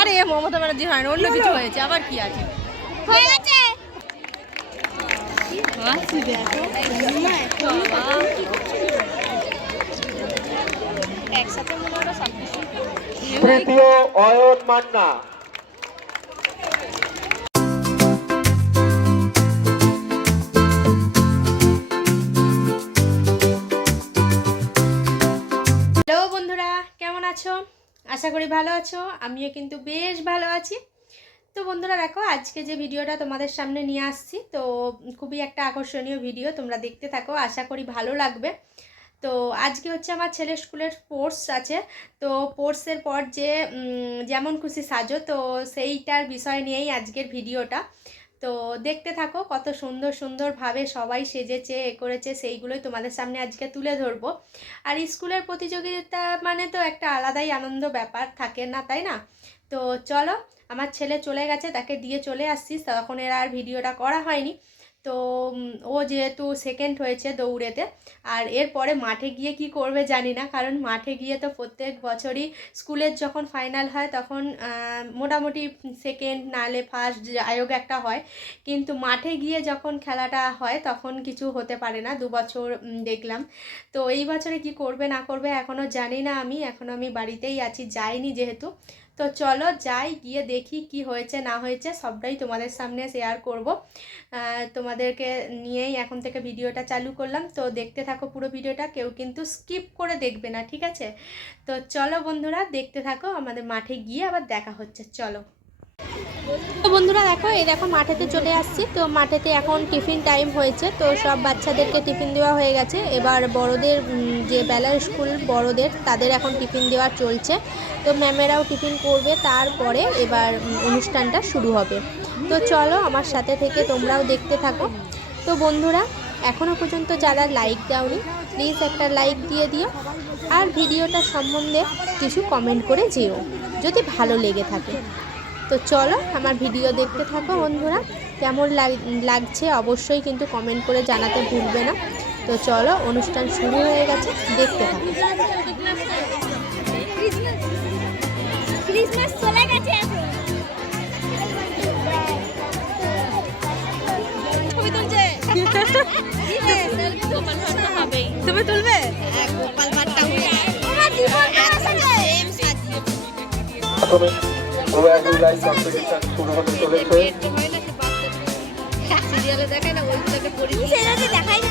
আরে মমতা ব্যানার্জি হয় না, অন্য কিছু হয়েছে, আবার কি আছে হয়ে গেছে। তৃতীয় অয়ন মান্না। হ্যালো বন্ধুরা, কেমন আছো? আশা করি ভালো আছো। আমিও কিন্তু বেশ ভালো আছি। তো বন্ধুরা দেখো, আজকে যে ভিডিওটা তোমাদের সামনে নিয়ে আসছি, তো খুবই একটা আকর্ষণীয় ভিডিও, তোমরা দেখতে থাকো, আশা করি ভালো লাগবে। তো আজকে হচ্ছে আমার ছেলের স্কুলের স্পোর্টস আছে। তো স্পোর্টসের পর যে যেমন খুশি সাজো, তো সেইটার বিষয় নিয়েই আজকের ভিডিওটা। তো দেখতে থাকো, কত সুন্দর সুন্দরভাবে সবাই সেজেছে, করেছে, সেইগুলোই তোমাদের সামনে আজকে তুলে ধরবো। আর স্কুলের প্রতিযোগিতা মানে তো একটা আলাদাই আনন্দ ব্যাপার থাকে না, তাই না? তো চলো, আমার ছেলে চলে গেছে, তাকে দিয়ে চলে আসছিস, তখন এর আর ভিডিওটা করা হয়নি। তো ও যেহেতু সেকেন্ড হয়েছে দৌড়েতে, আর এরপরে মাঠে গিয়ে কি করবে জানি না, কারণ মাঠে গিয়ে তো প্রত্যেক বছরই স্কুলের যখন ফাইনাল হয় তখন মোটামুটি সেকেন্ড নাহলে ফার্স্ট আয়োগ একটা হয়, কিন্তু মাঠে গিয়ে যখন খেলাটা হয় তখন কিছু হতে পারে না। 2 বছর দেখলাম। তো এই বছরে কি করবে না করবে এখনও জানি না, এখনও আমি বাড়িতেই আছি, যাইনি যেহেতু। তো চলো যাই, গিয়ে দেখি কি হয়েছে না হয়েছে, সবটাই তোমাদের সামনে শেয়ার করব। তোমাদেরকে নিয়েই এখন থেকে ভিডিওটা চালু করলাম। তো দেখতে থাকো পুরো ভিডিওটা, কেউ কিন্তু স্কিপ করে দেখবে না, ঠিক আছে? তো চলো বন্ধুরা, দেখতে থাকো, আমাদের মাঠে গিয়ে আবার দেখা হচ্ছে, চলো। তো বন্ধুরা দেখো, এই দেখো মাঠেতে চলে আসছি। তো মাঠেতে এখন টিফিন টাইম হয়েছে, তো সব বাচ্চাদেরকে টিফিন দেওয়া হয়ে গেছে। এবার বড়দের যে বেলার স্কুল বড়দের, তাদের এখন টিফিন দেওয়া চলছে। তো ম্যামেরাও টিফিন করবে, তারপরে এবার অনুষ্ঠানটা শুরু হবে। তো চলো আমার সাথে থেকে তোমরাও দেখতে থাকো। তো বন্ধুরা, এখনও পর্যন্ত যারা লাইক দাওনি, প্লিজ একটা লাইক দিয়ে দিও, আর ভিডিওটা সম্বন্ধে কিছু কমেন্ট করে যেও যদি ভালো লেগে থাকে। তো চলো আমার ভিডিও দেখতে থাকো বন্ধুরা, কেমন লাগছে অবশ্যই কিন্তু কমেন্ট করে জানাতে ভুলবে না। তো চলো, অনুষ্ঠান শুরু হয়ে গেছে, দেখতে থাকো। ক্রিসমাস চলে গেছে এখন। ছবি তুলছে। গোপাল ভাতটা হবেই। তুমি তুলবে? গোপাল ভাতটা হবে। ওরা জীবনটা আসলে কম্পিটিশন শুরু হতে চলেছে। সিরিয়ালে দেখায় না, ওইটাকে পড়ি। সিরিয়ালে দেখায় না।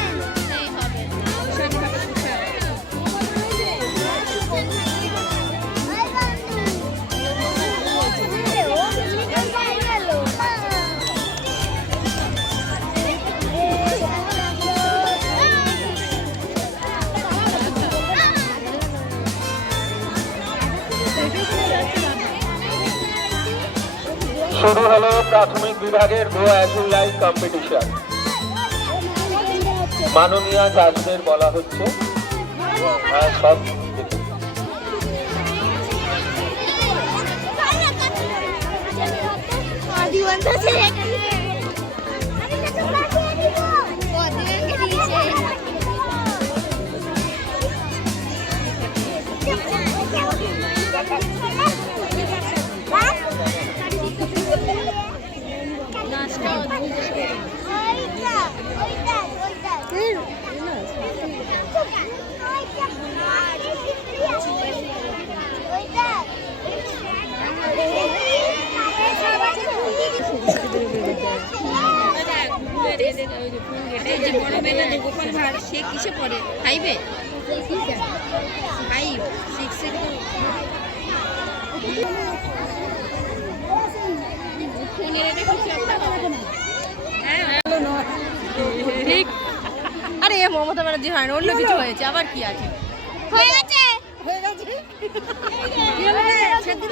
শুরু হলো প্রাথমিক বিভাগের গো অ্যাজুল লাইট কম্পিটিশন। মাননীয় জাজদের বলা হচ্ছে সব বড় মেয়েটা গোপাল ভাঁড়, সে কিসে পড়ে? 5-এ? 5, 6-এ ফোনের এটা কিছু একটা হবে না। ঠিক। আরে মমতা ব্যানার্জি হয় না, অন্য কিছু হয়েছে, আবার কি আছে হয়ে গেছে।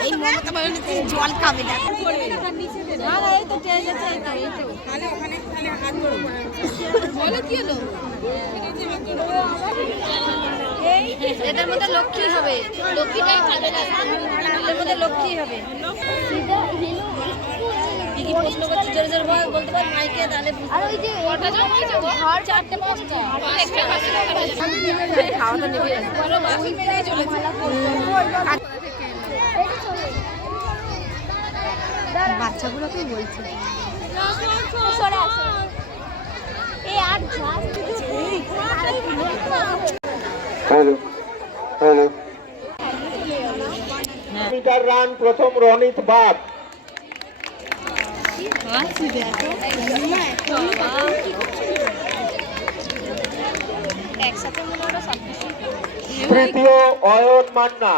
এই মমতা ব্যানার্জি জল খাবে না। এই তো কে গেছে, এই তো বলো কি হলো? এটার মধ্যে লক্ষ্মী হবে, লক্ষ্মীটাই খাবে না, এটার মধ্যে লক্ষ্মী হবে। কি প্রশ্ন করছিস জোরে জোরে বলতে পার মাইকে তাহলে আর ওই যে কটা জন হয়েছে ঘর 4টে 5টা খাওয়া তো নেবে বলো বাসি মেরেই চলেছে বাচ্চাগুলোকেই বলছে সরে আসো এই আর হ্যালো হ্যালো মিটার রান প্রথম রনিত বাদ। একসাথে মনে হয় সব কিছু তৃতীয় অয়ন মান্না।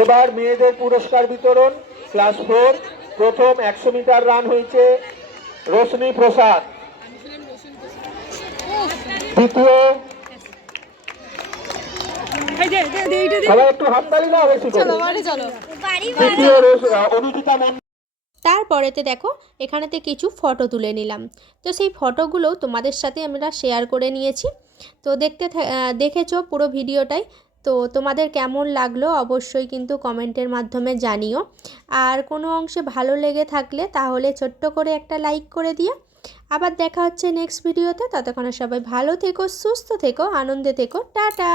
এবার মেয়েদের পুরস্কার বিতরণ ক্লাস 4 প্রথম 100 মিটার রান হয়েছে রোশনি প্রসাদ। দ্বিতীয় সবাই একটু হাততালি দাও বেশি করে। দ্বিতীয় অনুজিতা মন্ডল। তারপরেতে দেখো এখানেতে কিছু ফটো তুলে নিলাম। তো সেই ফটোগুলো তোমাদের সাথে আমরা শেয়ার করে নিয়েছি। তো দেখেছো পুরো ভিডিওটাই। তো তোমাদের কেমন লাগলো অবশ্যই কিন্তু কমেন্টের মাধ্যমে জানিও। আর কোনো অংশে ভালো লেগে থাকলে তাহলে ছোট্ট করে একটা লাইক করে দিও। আবার দেখা হচ্ছে নেক্সট ভিডিওতে। ততক্ষণে সবাই ভালো থেকো, সুস্থ থেকো, আনন্দে থেকো। টাটা।